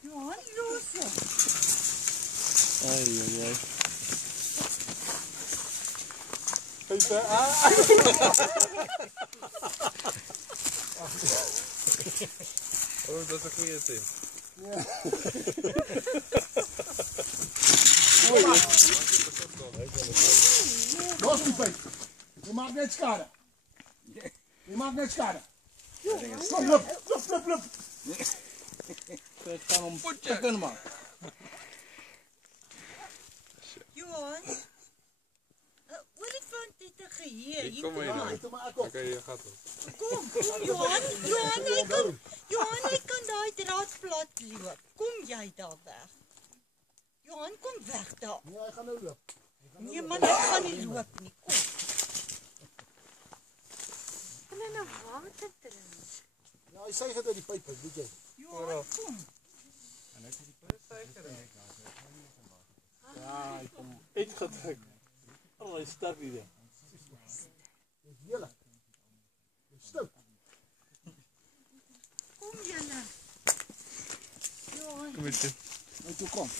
Johan, los je. Ai, ai, ai. Oh, dat is een goede tip. Ja. Los die peet. Je maakt net schade. Je maakt net schade. Plup. Het gaat om pakken, man. Johan, olifant het 'n geheer. Ik kom hier. Oké, je gaat het. Kom, Johan, hy kan daai draad plat loop. Kom jy daar weg? Johan, kom weg daar. Nee, hy gaan nou loop. Nee man, hy gaan nie loop nie. Kom. Kan hy nou water drink? Ja, hy sê dit uit die pyp, weet jy. Johan, kom. Ja, hy kom uitgedruk. Oh, hy sterk hier. Dit is heerlik. Dit is stout. Kom julle. Johan. Kom eens. Nou toe kom.